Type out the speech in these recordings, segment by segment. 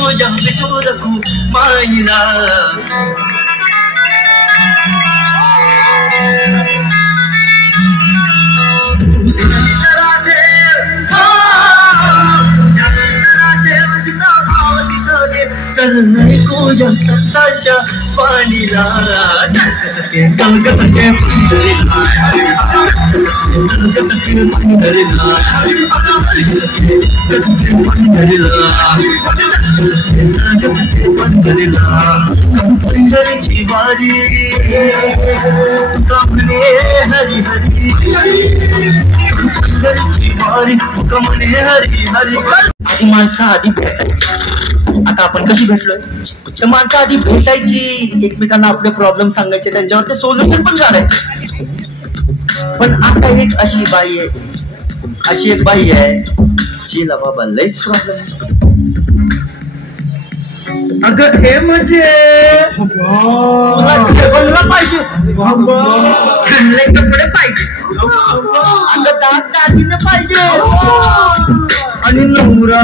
तुझ्या विठू रखू माईला चल नाही तुझ्या संतांच्या पाणीला सके पंढरीला पंढरीची वारी कमने हरी हरी पंढरीची वारी कमने हरी हरी आधी माणसं आधी भेटायची आता आपण कशी भेटलोय तर माणसं आधी भेटायची एकमेकांना आपले प्रॉब्लेम सांगायचे त्यांच्यावर ते सोल्युशन पण काढायचे पण आता एक अशी एक बाई आहे जिला बाबा लयच प्रॉब्लेम अगं हे म्हणजे तुला टेबलला पाहिजे चांगले कपडे पाहिजे अगं दागिने पाहिजे आणि नवरा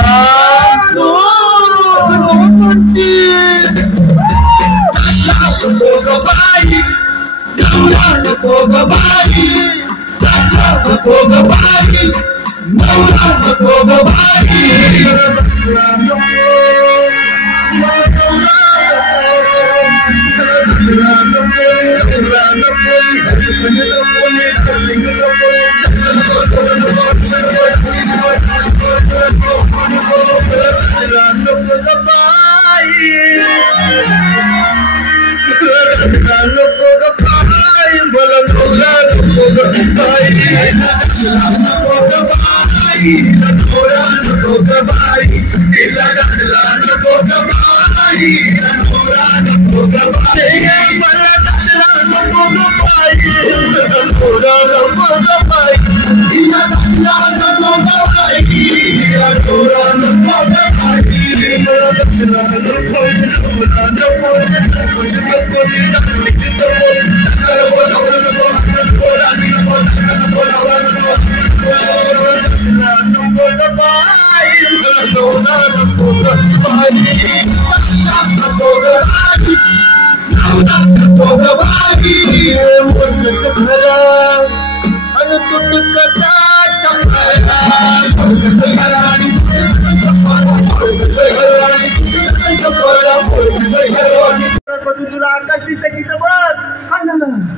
तुला आकाश दिसत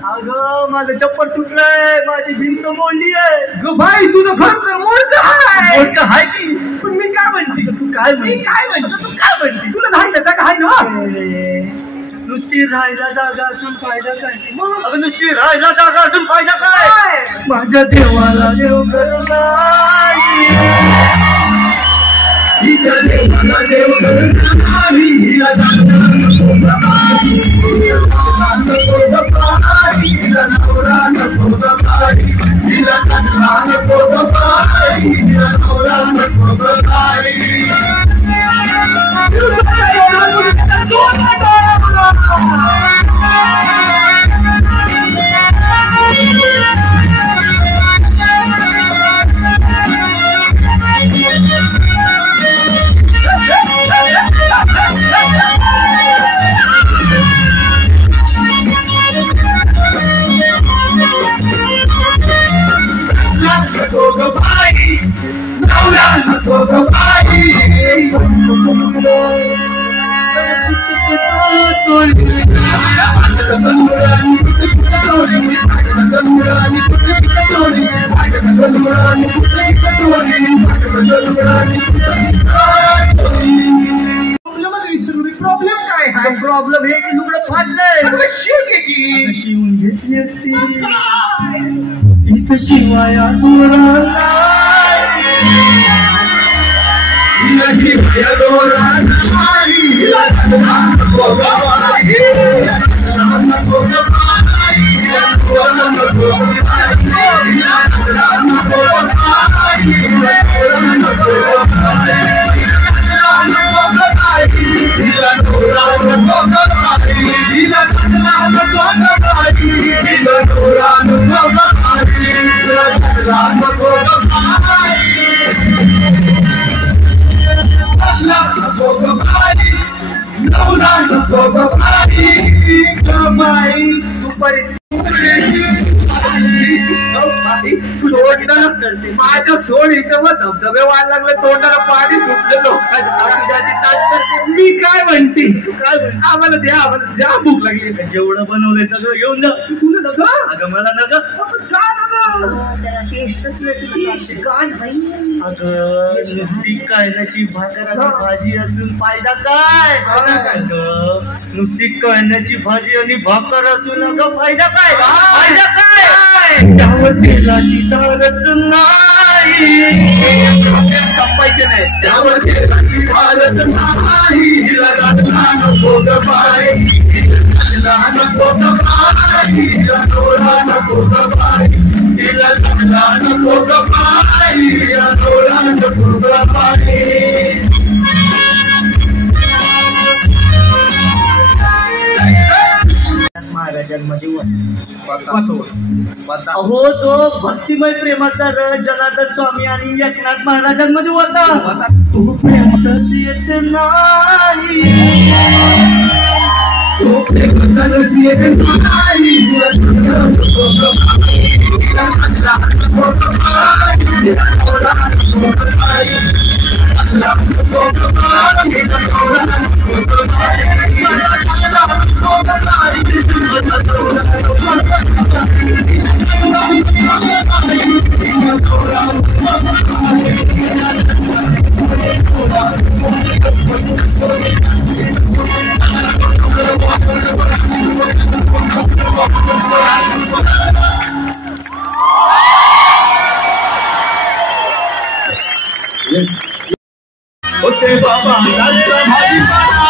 अगं माझं चप्पल तुटलंय माझी भिंत मोडली आहे भाई तुझं घर मोडकं आहे की पण मी काय म्हणते तू काय म्हणते तुला राहायला जागा आहे ना नुसती राहायला जागा असून फायदा काय अगं नुसती राहायला जागा असून फायदा काय माझ्या देवाला देव हिच्या देवाला देव प्रॉब्लेम काय आहे प्रॉब्लेम हे की लुगडं फाटलंय शिवून घेतली असती इथं शिवाया Bye. व्हायला लागलं, तोंडाला पाणी सुटलं लोकांच्या. मी काय म्हणते, तू काय म्हणते, आम्हाला द्या, आम्हाला ज्या भूक लागली. जेवढं बनवलंय सगळं घेऊन जा. तुला नका, अगं मला नका. अगं नुसती कळण्याची भाकराची भाजी असून फायदा काय? नुसती कळण्याची भाजी आणि भाकर असून अगं फायदा काय? फायदा काय? त्यावर तेलाची धारच नाही, संपायचे नाही. त्यावर तेलाची धारच नाही. नको ग बाई, नको ग बाई, डोळा नको ग बाई, तिला नको ग बाई, डोळा नको ग बाई. महाराजांमध्ये अहो जो भक्तिमय प्रेमाचा रस जनार्दन स्वामी आणि एकनाथ महाराजांमध्ये होता, तो प्रेमाचा येत नाही, तो प्रेमाचा रस येत नाही. होते बाबा लालचा भाजीपाला,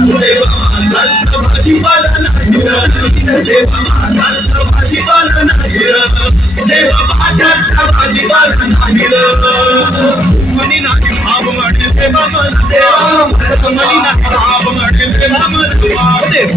होते बाबा लालचा भाजीपाला नाही, होते बाबा लालचा भाजीपाला नाही, होते बाबा लालचा भाजीपाला नाही. मनी नाही भाव म्हणते बाबा देवा, मनी नाही भाव म्हणते बाबा देवा.